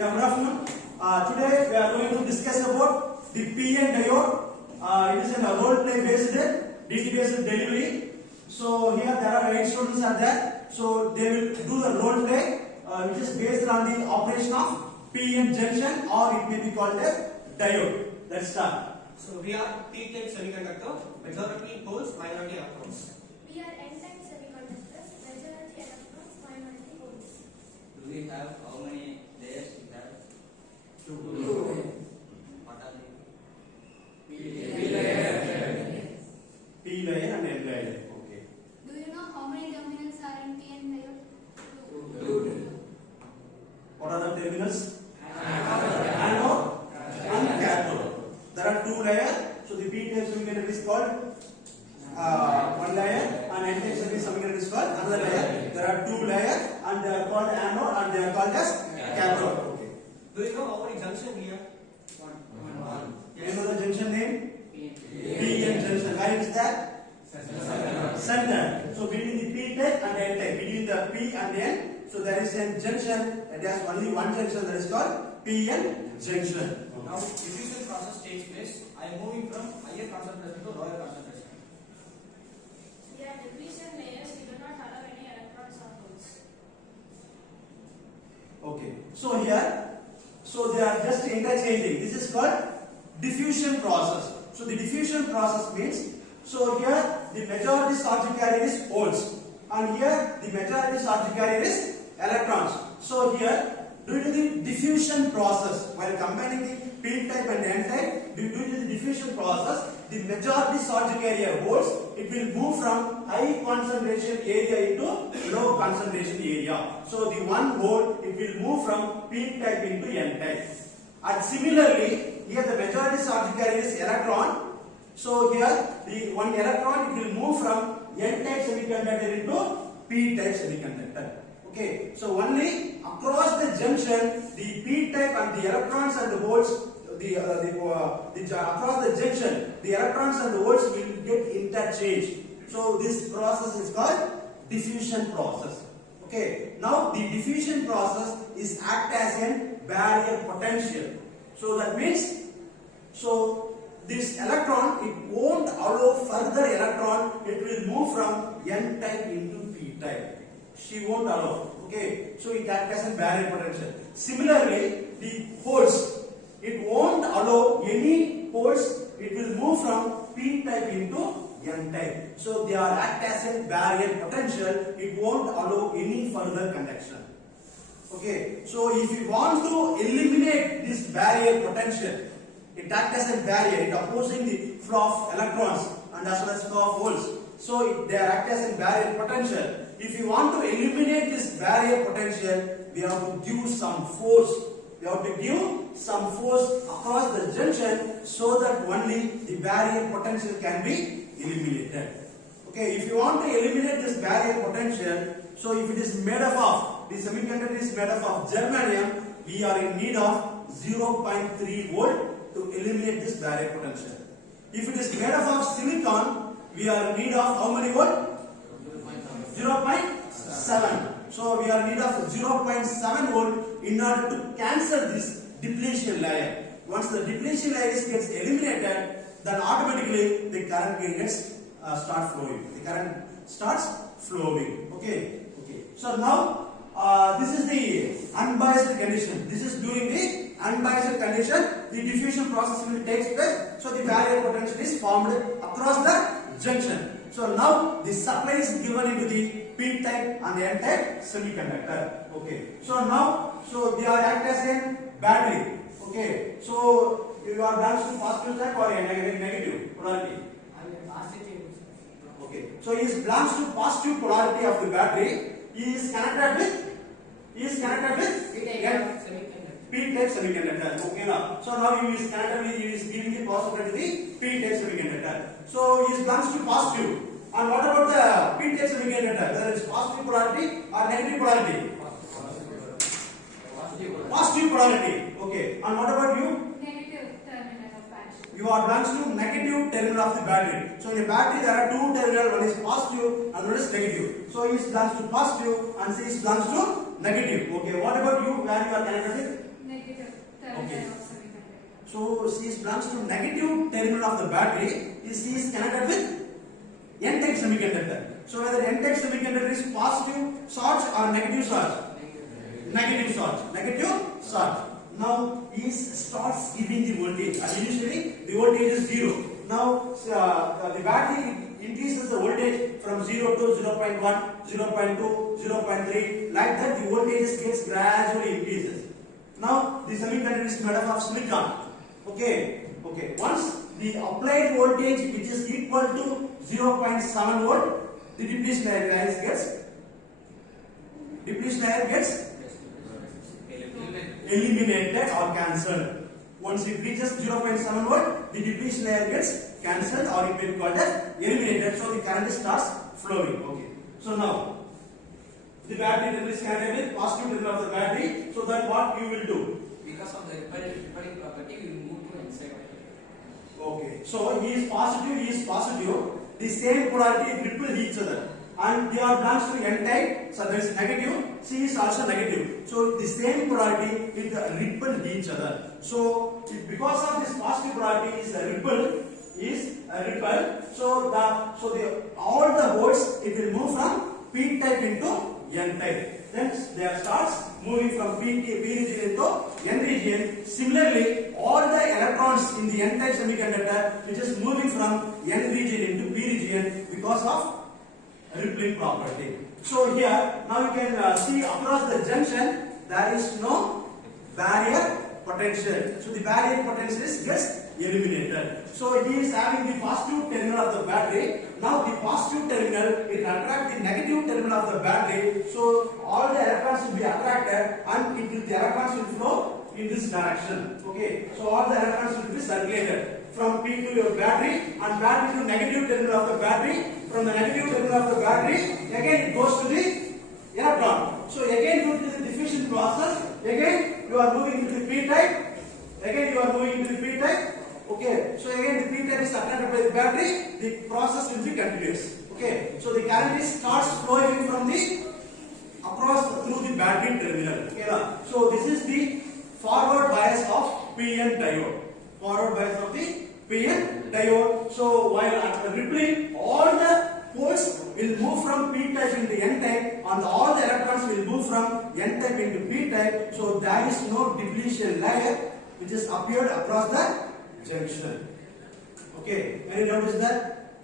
Yeah, good afternoon. Today we are going to discuss about the PN Diode. It is a role play based DC based delivery. So here there are 8 students are there. So they will do the role play which is based on the operation of PN junction, or it may be called as diode. Let's start. So we are P-type semiconductor, majority holes, minority electrons. We are N-type semiconductors, majority electrons, minority holes. Do we have how many layers we have? Two. What are they? P layer and N layer. Okay. Do you know how many terminals are in PN diode? Two. What are the terminals? Anode and cathode. There are 2 layers. So the P-type semiconductor is called one layer, and N-type semiconductor is called another layer. There are 2 layers, and they are called anode and they are called as cathode. Okay. Do you know how many junction here? One. You know the junction name? PN junction. Where is that? Center. So between the P-type and N-type, between the P and N, so there is a junction. It has only one junction, that is called PN junction. Now, diffusion process takes place. I am moving from higher concentration to lower concentration. We are depletion layers, we do not allow any electrons or holes. Okay. So here, so they are just interchanging. This is called diffusion process. So the diffusion process means, so here the majority charge carrier is holes, and here the majority charge carrier is electrons. So here, due to the diffusion process, while combining the P-type and N-type, due to the diffusion process, the majority charge carrier holes, it will move from high concentration area into low concentration area. So the one hole, it will move from P-type into N-type. And similarly, here the majority charge carrier is electron. So here the one electron, it will move from N-type semiconductor into P-type semiconductor. Okay, so only across the junction, the P-type and the electrons and the holes, across the junction, the electrons and the holes will get interchanged. So this process is called diffusion process. Okay, now the diffusion process is act as a barrier potential. So that means, so this electron, it won't allow further electron, it will move from N-type into P-type. She won't allow. Okay, so it acts as a barrier potential. Similarly, the holes, it won't allow any holes, it will move from P-type into N-type. So they are act as a barrier potential, it won't allow any further conduction. Okay, so if you want to eliminate this barrier potential, it acts as a barrier, it opposing the flow of electrons and as well as flow of holes. So they are act as a barrier potential. If you want to eliminate this barrier potential, we have to give some force. We have to give some force across the junction so that only the barrier potential can be eliminated. Okay, if you want to eliminate this barrier potential, so if it is made up of, the semiconductor is made up of germanium, we are in need of 0.3 volt to eliminate this barrier potential. If it is made up of silicon, we are in need of how many volt? 0.7. So we are in need of 0.7 volt in order to cancel this depletion layer. Once the depletion layer gets eliminated, then automatically the current gets start flowing. The current starts flowing. Okay. Okay. So now this is the unbiased condition. This is during the unbiased condition. The diffusion process will take place. So the barrier potential is formed across the junction. So now the supply is given into the P-type and N-type semiconductor. Okay. So now, so they are act as a battery. Okay. So you are belongs to positive side or a negative polarity. Okay. So he belongs to positive polarity of the battery. He is connected with P-type semiconductor. Okay now. So now he is connected with, he is giving the positive to the P-type semiconductor. So he belongs to positive. And what about the P-type semiconductor? Whether it is positive polarity or negative polarity? Positive polarity. Okay. And what about you? Negative terminal of battery. You are belongs to negative terminal of the battery. So in a battery there are 2 terminals, one is positive and one is negative. So he belongs to positive and C belongs to negative. Okay. What about you? Where you are connected with? Negative terminal Okay. of semiconductor. So C belongs to negative terminal of the battery. C is connected with N-type semiconductor. So whether N-type semiconductor is positive charge or negative charge? Negative charge. Negative charge. Now he starts giving the voltage. And initially the voltage is 0. Now the battery increases the voltage from 0 to 0.1, 0.2, 0.3. Like that the voltage gets gradually increases. Now the semiconductor is made up of silicon. Okay. Once the applied voltage which is equal to 0.7 volt, the depletion layer gets eliminated or cancelled. Once it reaches 0.7 volt, the depletion layer gets cancelled or it may be called as eliminated. So the current starts flowing. Okay. So now the battery terminal is connected with positive terminal of the battery. So then what you will do? Because of the rippling property, we will move to inside. Okay. So he is positive. The same polarity ripple each other. And they are belongs to N type, so there is negative. C is also negative. So the same polarity will ripple each other. So because of this positive polarity is a ripple. So all the volts it will move from P type into N type. Then they starts moving from P region into N region. Similarly, all the electrons in the N type semiconductor which is moving from N region into P region because of rippling property. So here now you can see across the junction there is no barrier potential. So the barrier potential gets eliminated. So he is having the positive terminal of the battery. Now the positive terminal will attract the negative terminal of the battery. So all the electrons will be attracted and the electrons will flow in this direction. Okay. So all the electrons will be circulated from P to your battery and battery to negative terminal of the battery. From the negative terminal of the battery, again it goes to the electron. So again due to the diffusion process, again you are moving into the P type. Again you are moving into the P type. Okay. So again the P type is attracted by the battery. The process will be continuous. Okay. So the current starts flowing from the across through the battery terminal. Okay. So this is the forward bias of PN diode. Forward bias of the PN diode. So while rippling, all the poles will move from P type into N type, and all the electrons will move from N type into P type. So there is no depletion layer which is appeared across the junction. Okay, any doubt is that?